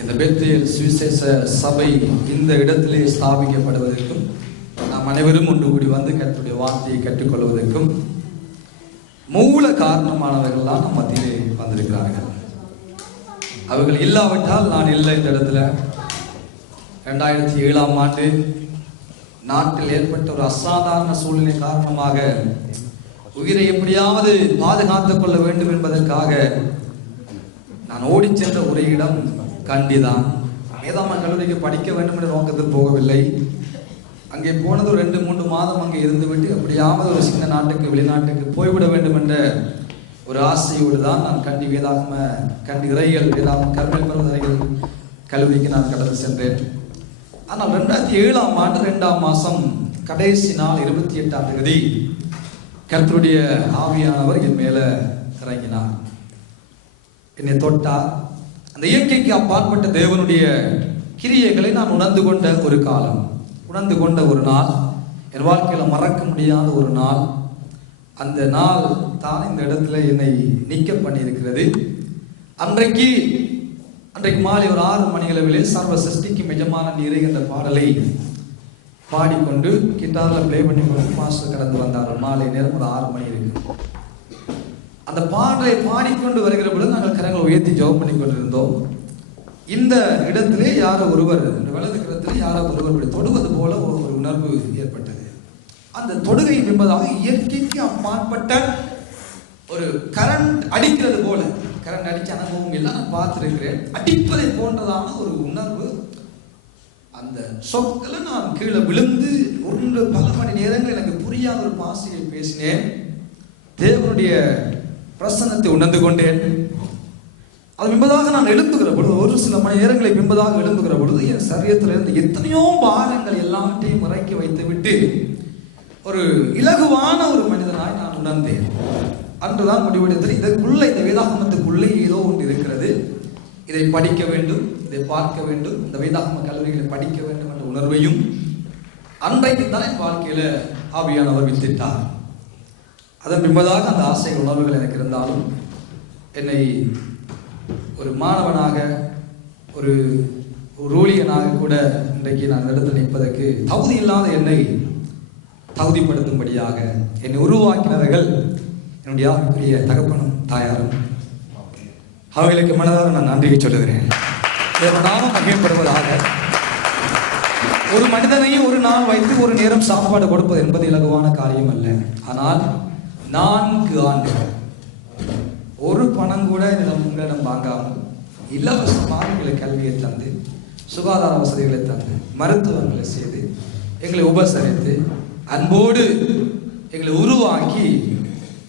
இந்த பெத்தேல் சுவிசேஷ சபை இந்த இடத்திலே ஸ்தாபிக்கப்படுவதற்கும் நாம் அனைவரும் ஒன்று கூடி வந்து கத்துடைய வார்த்தையை கற்றுக்கொள்வதற்கும் மூல காரணமானவர்கள்லாம் நம் மத்தியிலே வந்திருக்கிறார்கள். அவர்கள் இல்லாவிட்டால் நான் இல்லை இந்த இடத்துல. ரெண்டாயிரத்தி ஏழாம் ஆண்டு நாட்டில் ஏற்பட்ட ஒரு அசாதாரண சூழ்நிலை காரணமாக உயிரை எப்படியாவது பாதுகாத்துக் கொள்ள வேண்டும் என்பதற்காக நான் ஓடிச் சென்ற ஒரு இடம் கண்டிதான். வேதாம கல்லூரிக்கு படிக்க வேண்டும் என்ற நோக்கத்தில் போகவில்லை. அங்கே போனது ஒரு ரெண்டு மூன்று மாதம் அங்கே இருந்துவிட்டு எப்படியாவது ஒரு சின்ன நாட்டுக்கு வெளிநாட்டுக்கு போய்விட வேண்டும் என்ற ஒரு ஆசையோடு தான் நான் கண்டி வேதாகம கண்டி இறைகள் வேதாகம கர்மல் பருவதைகள் கல்லூரிக்கு நான் கடந்து சென்றேன். ஆனால் ரெண்டாயிரத்தி ஏழாம் ஆண்டு ரெண்டாம் மாதம் கடைசி நாள் இருபத்தி எட்டாம் தேதி கர்த்தருடைய ஆவியானவர் என் மேலே இறங்கினார். என்னை தொட்டார். அந்த இயற்கைக்கு அப்பாற்பட்ட தேவனுடைய கிரியைகளை நான் உணர்ந்து கொண்ட ஒரு காலம். உணர்ந்து கொண்ட ஒரு நாள். என் வாழ்க்கையில் மறக்க முடியாத ஒரு நாள். அந்த நாள் தான் இந்த இடத்துல என்னை நீக்க பண்ணியிருக்கிறது. அன்றைக்கு அன்றைக்கு மாலை ஒரு ஆறு மணிகளவிலே சர்வ சஷ்டிக்கு மிஜமான நீரை என்ற பாடலை பாடிக்கொண்டு கிட்டாரில் ப்ளே பண்ணி மாஸ்டர் கடந்து வந்தார். மாலை நேரம் ஒரு ஆறு மணி இருக்கு. அந்த பாடலை பாடிக்கொண்டு வருகிற பொழுது நாங்கள் கரங்களை உயர்த்தி ஜெபம் பண்ணி கொண்டிருந்தோம். இந்த இடத்திலே யாரோ ஒருவர் இந்த வலது கரத்திலே யாரோ ஒருவர் தொடுவது போல ஒரு உணர்வு ஏற்பட்டது. அந்த தொடுகை என்பதாக இயற்கைக்கு அப்பாற்பட்ட ஒரு கரண்ட் அடிக்கிறது போல. கரண்ட் அடிச்ச அனுபவம் எல்லாம் நான் பார்த்துருக்கிறேன். அடிப்பதை போன்றதான ஒரு உணர்வு. அந்த சொற்களை நான் கீழே விழுந்து ஒன்று பல மணி நேரங்கள் எனக்கு புரியாத ஒரு பாசையை பேசினேன். தேவனுடைய பிரசன்னத்தை உணர்ந்து கொண்டேன் அது பின்பதாக நான் எழுந்துகிற பொழுது ஒரு சில மணி நேரங்களை பின்பதாக எழுந்துகிற பொழுது என் சரீரத்தில் இருந்து எத்தனையோ பாரங்கள் எல்லாவற்றையும் இறக்கி வைத்துவிட்டு ஒரு இலகுவான ஒரு மனிதனாய் நான் உணர்ந்தேன். அன்றுதான் முடிவெடுத்தது. இதற்குள்ள இந்த வேதாகமத்துக்குள்ளே ஏதோ ஒன்று இருக்கிறது. இதை படிக்க வேண்டும் இதை பார்க்க வேண்டும் இந்த வேதாகம கல்லூரிகளை படிக்க வேண்டும் என்ற உணர்வையும் அன்றைக்கு தான் என் வாழ்க்கையில ஆவியானவர் வித்திட்டார். அதன் பின்பதாக அந்த ஆசை உணர்வுகள் எனக்கு இருந்தாலும் என்னை ஒரு மாணவனாக ஒரு ஊழியனாக கூட இன்றைக்கு நான் நடந்து நிற்பதற்கு தகுதி இல்லாத என்னை தகுதிப்படுத்தும்படியாக என்னை உருவாக்கினவர்கள் என்னுடைய ஆவிக்குரிய தகப்பனும் தாயாரும். அவர்களுக்கு மனதாக நான் நன்றியை சொல்லுகிறேன். நாமம் மகிமைப்படுவதாக. ஒரு மனிதனை ஒரு நாள் வைத்து ஒரு நேரம் சாப்பாடு கொடுப்பது என்பது இலகுவான காரியம் அல்ல. ஆனால் நான்கு ஆண்டுகள். ஒரு பணம் கூட இதில் உங்களிடம் வாங்காமல் இலவசமாக எங்களுக்கு கல்வியை தந்து சுகாதார வசதிகளை தந்து மருத்துவங்களை செய்து எங்களை உபசரித்து அன்போடு எங்களை உருவாக்கி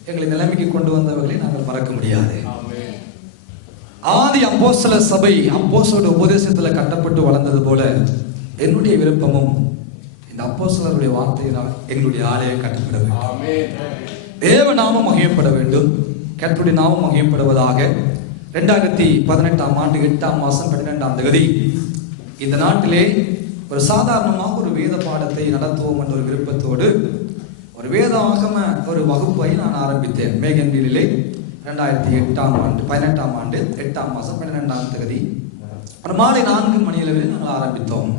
எங்களை நிலைமைக்கு கொண்டு வந்தவர்களை நாங்கள் மறக்க முடியாது. ஆதி அப்போசல சபை அப்போஸ்தலருடைய உபதேசத்தில் கட்டப்பட்டு வளர்ந்தது போல என்னுடைய விருப்பமும் இந்த அப்போசலருடைய வார்த்தையினால் எங்களுடைய ஆலயம் கட்டப்பட வேண்டும். தேவ நாமம் மகிழப்பட வேண்டும். கர்த்தருடைய நாமம் மகிழப்படுவதாக ரெண்டாயிரத்தி பதினெட்டாம் ஆண்டு எட்டாம் மாதம் பன்னிரெண்டாம் தேதி. இந்த நாட்டிலே ஒரு சாதாரணமாக ஒரு வேத பாடத்தை நடத்துவோம் என்ற ஒரு விருப்பத்தோடு ஒரு வேதாகம ஒரு வகுப்பை நான் ஆரம்பித்தேன். மேகன்வீலிலே ரெண்டாயிரத்தி எட்டாம் ஆண்டு பதினெட்டாம் ஆண்டு எட்டாம் மாதம் பன்னிரெண்டாம் தேதி. ஒரு மாலை நான்கு மணியிலவே நாங்கள் ஆரம்பித்தோம்.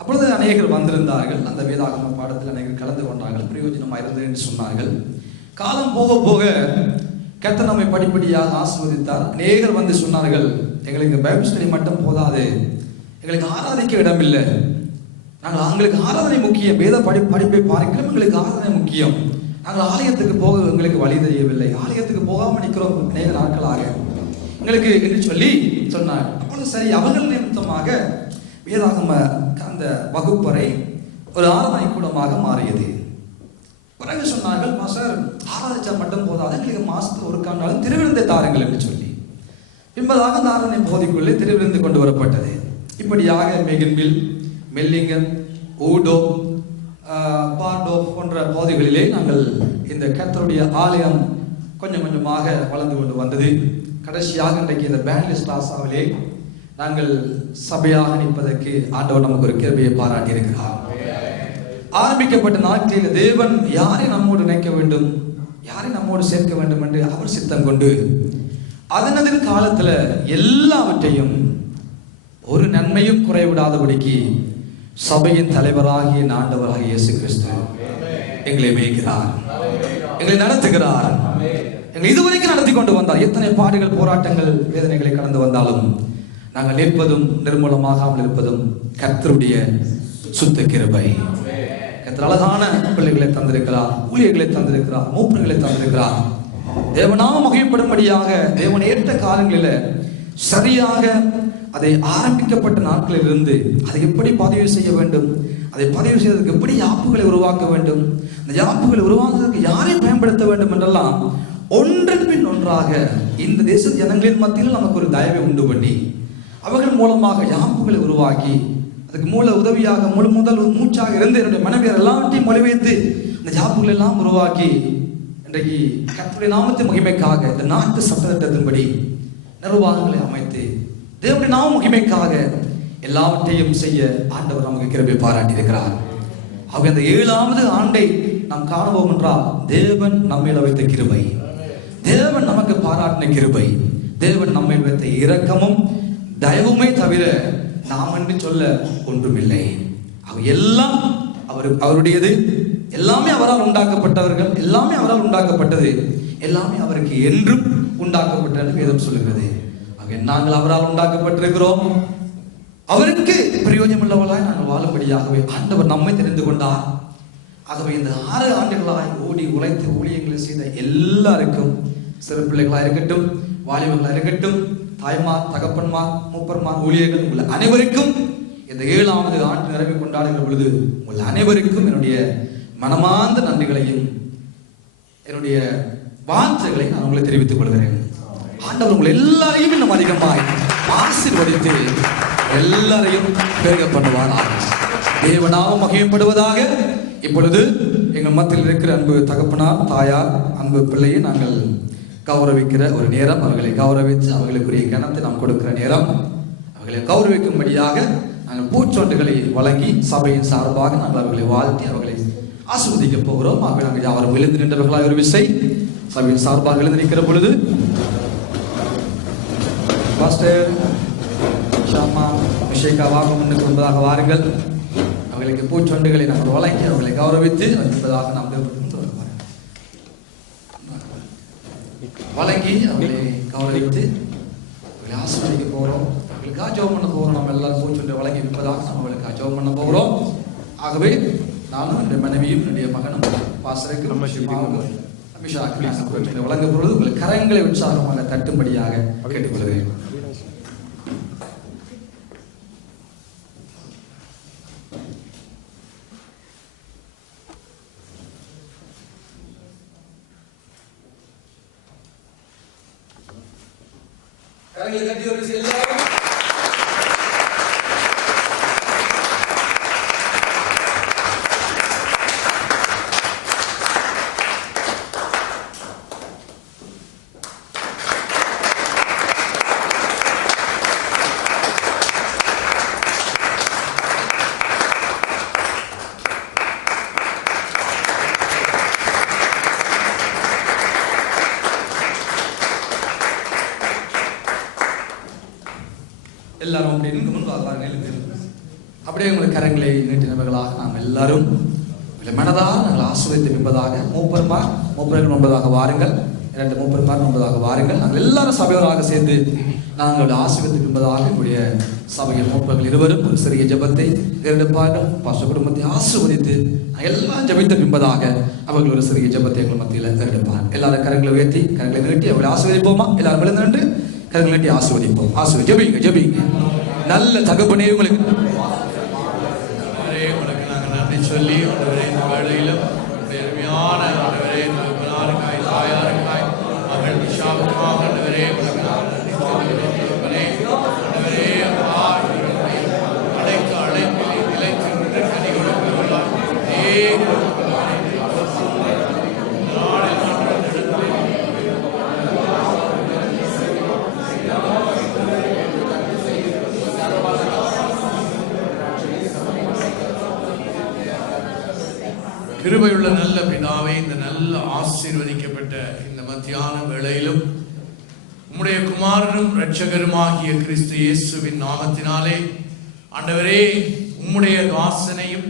அப்பொழுது அநேகர் வந்திருந்தார்கள். அந்த வேதாகம பாடத்தில் அநேகர் கலந்து கொண்டார்கள். பிரயோஜனமாக இருந்தது என்று சொன்னார்கள். காலம் போக போக கத்த நம்மை படிப்படியாக ஆசிர்வதித்தார். நேகர் வந்து சொன்னார்கள் எங்களுக்கு பைபிள் ஸ்டடி மட்டும் போதாது. எங்களுக்கு ஆராதிக்க இடம் இல்லை நாங்கள் எங்களுக்கு ஆராதனை முக்கியம். வேத படி படிப்பை பார்க்கிறோம் எங்களுக்கு ஆராதனை முக்கியம். நாங்கள் ஆலயத்துக்கு போக எங்களுக்கு வழி தெரியவில்லை. ஆலயத்துக்கு போகாமல் நிற்கிறோம் அநேக நாட்களாக எங்களுக்கு என்று சொல்லி சொன்னார். அப்பொழுது சரி அவர்கள் நிமித்தமாக வேதாகம அந்த வகுப்பறை ஒரு ஆராதனை கூடமாக மாறியது. பிறகு சொன்னார்கள் மாஸ்டர் ஆராதிச்சா மட்டும் போதாது எங்களுக்கு மாசத்துக்கு ஒரு காலம் திருவிருந்தை தாருங்கள் என்று சொல்லி. பின்பதாக தாரணை ஆராதனை திருவிருந்து கொண்டு வரப்பட்டது. இப்படியாக மெகின்பில் மெல்லிங்கன் ஊடோ பார்டோ போன்ற பகுதிகளிலே நாங்கள் இந்த கத்தருடைய ஆலயம் கொஞ்சம் கொஞ்சமாக வளர்ந்து கொண்டு வந்தது. கடைசியாக இன்றைக்கு இந்த பேண்ட்லிஸ்ட் பிளாசாவிலே நாங்கள் சபையாக நிற்பதற்கு ஆண்டவர் நமக்கு ஒரு கிருபையை பாராட்டி இருக்கிறார் ஆரம்பிக்கப்பட்ட நாட்களில் தேவன் யாரை நம்மோடு இணைக்க வேண்டும்? யாரை நம்மோடு சேர்க்க வேண்டும் என்று அவர் சித்தம் கொண்டு அதனதின் காலத்தில் எல்லாவற்றையும் ஒரு நன்மையும் குறைவிடாதபடிக்கு சபையின் தலைவராகிய ஆண்டவராகிய இயேசு கிறிஸ்து எங்களை மேய்கிறார் எங்களை நடத்துகிறார் எங்களை இதுவரைக்கும் நடத்தி கொண்டு வந்தார். எத்தனை பாடுகள் போராட்டங்கள் வேதனைகளை கடந்து வந்தாலும் நாங்கள் நிற்பதும் நிர்மூலமாகாமல் இருப்பதும் கர்த்தருடைய சுத்த கிருபை. கர்த்தர் அழகான பிள்ளைகளை தந்திருக்கிறார் ஊழியர்களை தந்திருக்கிறார் மூப்பர்களை தந்திருக்கிறார். தேவனாக மகிழ்படும்படியாக தேவன் ஏற்ற காலங்களில் சரியாக அதை ஆரம்பிக்கப்பட்ட நாட்களில் இருந்து அதை எப்படி பதிவு செய்ய வேண்டும் அதை பதிவு செய்வதற்கு எப்படி யாப்புகளை உருவாக்க வேண்டும் அந்த யாப்புகளை உருவாக்குவதற்கு யாரை பயன்படுத்த வேண்டும் என்றெல்லாம் ஒன்றன் பின் ஒன்றாக இந்த தேச ஜனங்களின் மத்தியில் நமக்கு ஒரு தயவை உண்டு பண்ணி அவர்கள் மூலமாக யாப்புகளை உருவாக்கி அதுக்கு மூல உதவியாக முழு முதல் மூச்சாக இருந்து என்னுடைய மனைவியர் எல்லாவற்றையும் மொழிவைத்து இந்த ஜாப்புகள் எல்லாம் உருவாக்கி இன்றைக்கு கத்துடைய நாமத்து மகிமைக்காக இந்த நாட்டு சட்டத்திட்டத்தின்படி நிர்வாகங்களை அமைத்து தேவனுடைய நாம மகிமைக்காக எல்லாவற்றையும் செய்ய ஆண்டவர் நமக்கு கிருபை பாராட்டி இருக்கிறார் ஆக இந்த ஏழாவது ஆண்டை நாம் காணுவோம் என்றால் தேவன் நம்மில் வைத்த கிருபை. தேவன் நமக்கு பாராட்டின கிருபை. தேவன் நம்மை வைத்த இரக்கமும் தயவுமே தவிர நாம் என்று சொல்ல ஒன்றுமில்லை. அவ எல்லாம் அவர் அவருடையது. எல்லாமே அவரால் உண்டாக்கப்பட்டவர்கள். எல்லாமே அவரால் உண்டாக்கப்பட்டது. எல்லாமே அவருக்கு என்றும் உண்டாக்கப்பட்டது வேதம் சொல்லுகிறது. ஆக நாங்கள் அவரால் உண்டாக்கப்பட்டிருக்கிறோம். அவருக்கு பிரயோஜனம் உள்ளவர்களாய் நாங்கள் வாழும்படியாகவே ஆண்டவர் நம்மை தெரிந்து கொண்டார். ஆகவே இந்த ஆறு ஆண்டுகளாய் ஓடி உழைத்து ஊழியங்களை செய்த எல்லாருக்கும் சிறு பிள்ளைகளாக இருக்கட்டும் வாலிபர்களாக இருக்கட்டும் தாய்மார் தகப்பன்மார் மூப்பர்மார் ஊழியர்கள் உங்கள் அனைவருக்கும் இந்த ஏழாவது ஆண்டு நிரம்பி கொண்டாடுகிற பொழுது உங்கள் அனைவருக்கும் என்னுடைய மனமார்ந்த நன்றிகளையும் என்னுடைய வாஞ்சைகளை நான் உங்களை தெரிவித்துக் கொள்கிறேன். ஆண்டவர் உங்கள் எல்லாரையும் இன்னும் அதிகமாய் ஆசீர்வதித்து எல்லாரையும் பெருக பண்ணுவாராக. தேவனாவும் மகிமைப்படுவதாக இப்பொழுது எங்கள் மத்தியில் இருக்கிற அன்பு தகப்பனார் தாயார் அன்பு பிள்ளையை நாங்கள் கௌரவிக்கிற ஒரு நேரம் அவர்களை கௌரவித்து அவர்களுக்குரிய கணத்தை நாம் கொடுக்கிற நேரம். அவர்களை கௌரவிக்கும்படியாக நாங்கள் பூச்சொண்டுகளை வழங்கி சபையின் சார்பாக நாங்கள் அவர்களை வாழ்த்தி அவர்களை ஆஸ்வதிக்கப் போகிறோம். ஆகவே நாங்கள் யாவரும் எழுந்து நின்றவர்களாக ஒரு விசை? சபையின் சார்பாக எழுந்து நிற்கிற பொழுது பாஸ்டர் ஷாமா அபிஷேகா வாங்க முன்னுக்கு வந்ததாக வாருங்கள். அவர்களுக்கு பூச்சொண்டுகளை நாங்கள் வழங்கி அவர்களை கௌரவித்து என்பதாக நாம் வழங்கி அவர்களை கௌரவித்து அவர்களை ஆசீர்வதிக்க போகிறோம் அவர்களுக்காக ஜெபம் பண்ண போகிறோம் நம்ம எல்லாரும் பூச்சொண்டு வழங்கி இருப்பதாக நம்ம அவர்களுக்காக ஜெபம் பண்ண போகிறோம் ஆகவே நானும் என்னுடைய மனைவியும் என்னுடைய மகனும் பாசருக்கு அபிஷாக்கு நாங்கள் பூச்சொண்டை வழங்க பொழுது உங்கள் கரங்களை உற்சாகமாக தட்டும்படியாக கேட்டுக்கொள்கிறேன். கரங்களை கட்டி ஒரு விசை எல்லாரும் எல்லாரும் அப்படி நின்று முன்பாக பாருங்க எழுந்து. அப்படியே உங்களுக்கு கரங்களை நீட்டினவர்களாக நாம் எல்லாரும் மனதாக நாங்கள் ஆசிரியத்து நிற்பதாக மூப்பர்மார் மூப்பர்கள் என்பதாக வாருங்கள் இரண்டு மூப்பர்மார் என்பதாக வாருங்கள். நாங்கள் எல்லாரும் சபையோராக சேர்ந்து நாங்கள் ஆசிரியத்து நிற்பதாக என்னுடைய சபையில் மூப்பர்கள் இருவரும் ஒரு சிறிய ஜெபத்தை தேர்ந்தெடுப்பார்கள் பாச குடும்பத்தை ஆசிர்வதித்து எல்லாம் ஜெபித்த பின்பதாக அவர்கள் ஒரு சிறிய ஜெபத்தை எங்கள் மத்தியில் எடுப்பார்கள் எல்லாரும் கரங்களை உயர்த்தி கரங்களை நீட்டி அவர்களை ஆசிர்வதிப்போமா? எல்லாரும் விழுந்து நின்று கரங்களை நீட்டி ஆசிர்வதிப்போம். ஆசிர்வதி ஜபிங்க ஜெபிங்க நல்ல தகப்பனே உங்களுக்கு ஆண்டவரே, உனக்கு நாங்கள் நன்றி சொல்லி ஆண்டவரே, அருமையான ஆண்டவரே, தகப்பனாருக்காய், தாயாருக்காய், மகள் நிஷாவுக்காக ஆண்டவரே, உனக்கு நாங்கள் நன்றி சொல்லுகிறோம் தகப்பனே. ஆண்டவரே, அப்பா, இவர்களை அழைத்த அழைப்பிலே நிலைத்து நின்று கனி கொடுக்கிறவர்களாய், அநேக இந்த நாளில் ஆண்டவரிடத்திலே கிருபையுள்ள நல்ல பிதாவே இந்த நல்ல ஆசீர்வதிக்கப்பட்ட இந்த மத்தியான வேளையிலும் உம்முடைய குமாரனும் இரட்சகருமாகிய கிறிஸ்து இயேசுவின் நாமத்தினாலே ஆண்டவரே உம்முடைய வாசனையும்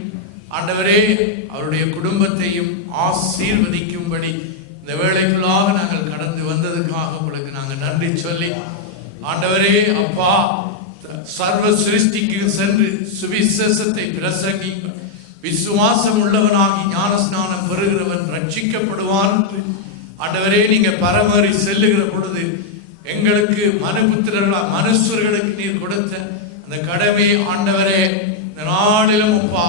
ஆண்டவரே அவருடைய குடும்பத்தையும் ஆசீர்வதிக்கும்படி இந்த வேலைக்குள்ளாக நாங்கள் கடந்து வந்ததுக்காக உங்களுக்கு நாங்கள் நன்றி சொல்லி ஆண்டவரே அப்பா சர்வ சிருஷ்டிக்கு சென்று சுவிசேஷத்தை பிரசங்கி விசுவாசம் உள்ளவனாகி ஞானஸ்நானம் பெறுகிறவன் ரட்சிக்கப்படுவான். ஆண்டவரே நீங்க பரமறி செல்லுகிற பொழுது எங்களுக்கு மனுபுத்திரர்களா மனுஷர்களுக்கு நீர் கொடுத்த அந்த கடமையை ஆண்டவரே இந்த நாளிலும் அப்பா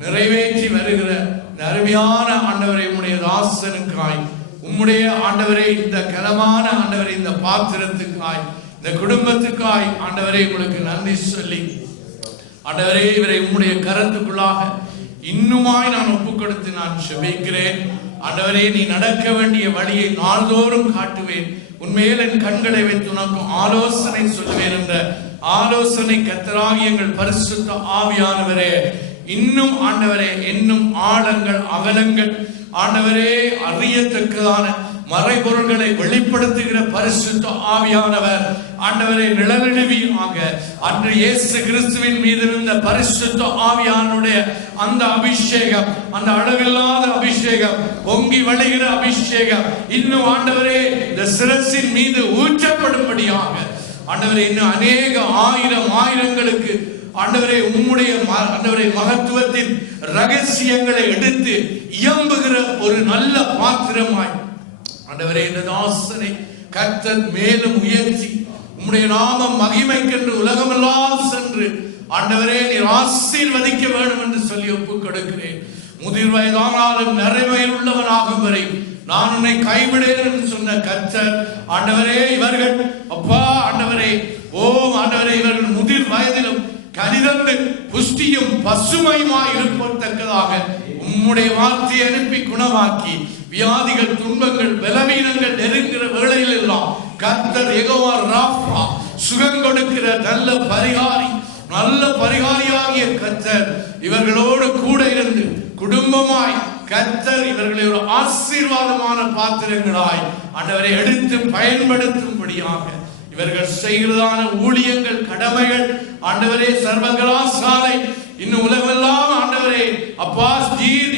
நிறைவேற்றி வருகிற இந்த அருமையான ஆண்டவரை உம்முடைய தாசனுக்காய் உம்முடைய ஆண்டவரே இந்த கலமான ஆண்டவரை இந்த பாத்திரத்துக்காய் இந்த குடும்பத்துக்காய் ஆண்டவரே உங்களுக்கு நன்றி சொல்லி ஆண்டவரே இவரை உம்முடைய கருத்துக்குள்ளாக இன்னுமாய் நான் ஒப்பு கொடுத்து நான் செபிக்கிறேன். ஆண்டவரே நீ நடக்க வேண்டிய வழியை நாள்தோறும் காட்டுவேன். உண்மையில் என் கண்களை வைத்து உனக்கு ஆலோசனை சொல்லுவேன் என்ற ஆலோசனை கத்தராகி எங்கள் பரிசுத்த ஆவியானவரே. இன்னும் ஆண்டவரே இன்னும் ஆழங்கள் அகலங்கள் ஆண்டவரே அறியத்தக்கதான மறைபொருள்களை வெளிப்படுத்துகிற பரிசுத்த ஆவியானவர். ஆண்டவரை நிழலிடுவியாக அன்று இயேசு கிறிஸ்துவின் மீது இருந்த பரிசுத்த ஆவியானுடைய அந்த அபிஷேகம் அந்த அளவில்லாத அபிஷேகம் பொங்கி வழிகிற அபிஷேகம் இன்னும் ஆண்டவரே இந்த சிரசின் மீது ஊற்றப்படும்படியாக. ஆண்டவரே இன்னும் அநேக ஆயிரம் ஆயிரங்களுக்கு ஆண்டவரே உம்முடைய ம- ஆண்டவரே மகத்துவத்தின் ரகசியங்களை எடுத்து இயம்புகிற ஒரு நல்ல பாத்திரமாய் ஆண்டவரே இந்த தாசனை கர்த்தர் மேலும் உயர்த்தி உம்முடைய நாமம் மகிமைக்கென்று உலகமெல்லாம் சென்று ஆண்டவரே நீர் ஆசீர்வதிக்க வேண்டும் என்று சொல்லி ஒப்புக் கொடுக்கிறேன் முதிர் வயதானாலும் நிறைவேல் உள்ளவனாகும் வரை நான் உன்னை கைவிடேன் என்று சொன்ன கர்த்தர் ஆண்டவரே இவர்கள் அப்பா ஆண்டவரே ஓம் ஆண்டவரே இவர்கள் முதிர் வயதிலும் கனிதந்து புஷ்டியும் பசுமையுமாய் இருப்பதற்கதாக உம்முடைய வார்த்தையை அனுப்பி குணமாக்கி வியாதிகள் துன்பங்கள் பலவீனங்கள் நெருங்கிற வேளையில் எல்லாம் கர்த்தர் எகோவா ராஃபா சுகம் கொடுக்கிற நல்ல பரிகாரி நல்ல பரிகாரியாகிய கர்த்தர் இவர்களோடு கூட இருந்து குடும்பமாய் கர்த்தர் இவர்களை ஒரு ஆசீர்வாதமான பாத்திரங்களாய் ஆண்டவரை எடுத்து பயன்படுத்தும்படியாக இவர்கள் செய்கிறதான ஊழியங்கள் கடமைகள் ஆண்டவரே சர்வகலாசாலை இன்னும் உலகெல்லாம் ஆண்டவரே அப்பா ஜீர்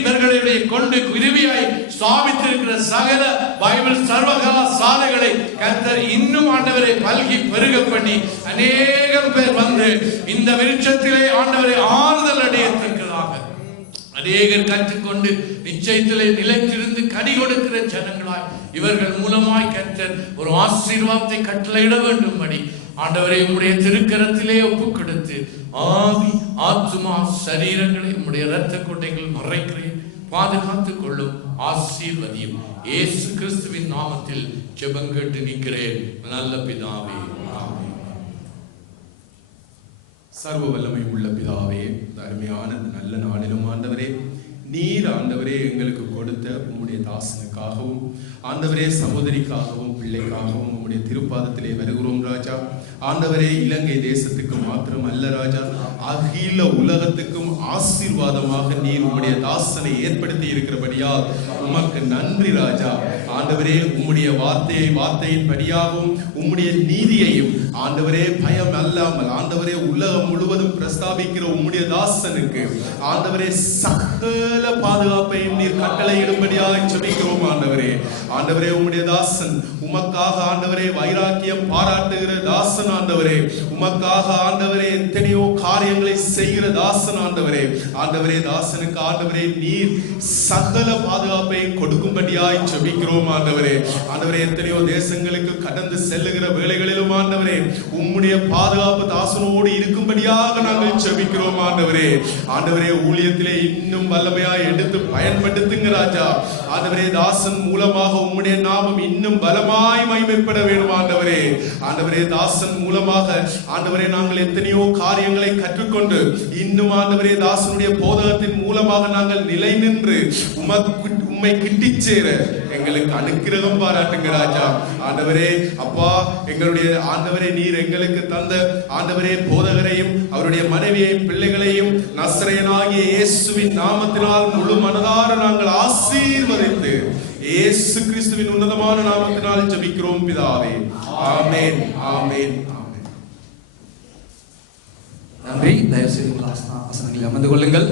ஸ்தாபித்திருக்கிற சகல பைபிள் சர்வகலா சாலைகளை கர்த்தர் இன்னும் ஆண்டவரை பல்கி பெருக பண்ணி அநேகம் பேர் வந்து இந்த வெளிச்சத்திலே ஆண்டவரை ஆறுதல் அடையத்திருக்கிறதாக அநேகர் கற்றுக்கொண்டு நிச்சயத்திலே நிலைத்திருந்து கனி கொடுக்கிற ஜனங்களாய் இவர்கள் மூலமாய் கர்த்தர் ஒரு ஆசீர்வாதத்தை கட்டளையிட வேண்டும்படி ஆண்டவரை உடைய திருக்கரத்திலே ஒப்பு கொடுத்து ஆவி ஆத்துமா சரீரங்களை உம்முடைய இரத்த கொட்டைகள் மறைக்கிறேன். பாதுகாத்துக் கொள்ளும். ஆசீர்வதியும். இயேசு கிறிஸ்துவின் நாமத்தில் ஜெபங்கேட்டு நிற்கிறேன். நல்ல பிதாவே சர்வ வல்லமை உள்ள பிதாவே அருமையான நல்ல நாளிலும் ஆண்டவரே நீர் ஆண்டவரே எங்களுக்கு கொடுத்த உம்முடைய தாசனுக்காகவும் ஆண்டவரே சகோதரிக்காகவும் பிள்ளைக்காகவும் உம்முடைய திருப்பாதத்திலே வருகிறோம் ராஜா. ஆண்டவரே இலங்கை தேசத்துக்கு மாத்திரம் அல்ல ராஜா. அகில உலகத்துக்கும் ஆசீர்வாதமாக நீர் உம்முடைய தாசனை ஏற்படுத்தி இருக்கிறபடியால் உமக்கு நன்றி ராஜா. ஆண்டவரே உம்முடைய வார்த்தையை வார்த்தையின் படியாகவும் உம்முடைய நீதியையும் ஆண்டவரே பயம் அல்லாமல் ஆண்டவரே உலகம் முழுவதும் பிரஸ்தாபிக்கிற உம்முடைய தாசனுக்கு ஆண்டவரே சகல பாதுகாப்பையும் நீர் கட்டளையிடும்படியாக ஜெபிக்கிறோம் ஆண்டவரே. ஆண்டவரே உம்முடைய தாசன் உமக்காக ஆண்டவரே வைராக்கியம் பாராட்டுகிற தாசன் ஆண்டவரே. உமக்காக ஆண்டவரே எத்தனையோ காரியங்களை செய்கிற தாசன் ஆண்டவரே. ஆண்டவரே தாசனுக்கு ஆண்டவரே நீர் சகல பாதுகாப்பையும் கொடுக்கும்படியாய் ஜெபிக்கிறோம் ஆண்டவரே. ஆண்டவரே எத்தனையோ தேசங்களுக்கு கடந்து செல்லுகிற வேலைகளிலும் ஆண்டவரே உம்முடைய பாதுகாப்பு தாசனோடு இருக்கும்படியாக நாங்கள் செபிக்கிறோம் ஆண்டவரே. ஆண்டவரே ஊழியத்திலே இன்னும் வல்லமையா எடுத்து பயன்படுத்துங்க ராஜா. ஆண்டவரே தாசன் மூலமாக உம்முடைய நாமம் இன்னும் பலமாய் மகிமைப்பட வேண்டும் ஆண்டவரே. ஆண்டவரே தாசன் மூலமாக ஆண்டவரே நாங்கள் எத்தனையோ காரியங்களை கற்றுக்கொண்டு இன்னும் ஆண்டவரே தாசனுடைய போதகத்தின் மூலமாக நாங்கள் நிலை நின்று உமக்கு உண்மை கிட்டிச்சேர எங்களுக்கு அனுக்கிரகம் பாராட்டுங்க ராஜா. ஆண்டவரே அப்பா எங்களுடைய ஆண்டவரே நீர் எங்களுக்கு தந்த ஆண்டவரே போதகரையும் அவருடைய மனைவியையும் பிள்ளைகளையும் நசரேயனாகிய இயேசுவின் நாமத்தினால் முழு மனதார நாங்கள் ஆசீர்வதித்து இயேசு கிறிஸ்துவின் உன்னதமான நாமத்தினால் ஜபிக்கிறோம் பிதாவே. ஆமேன் ஆமேன் ஆமென். நன்றி. தயவு செய்து உங்கள் ஆசன- அமர்ந்து கொள்ளுங்கள்.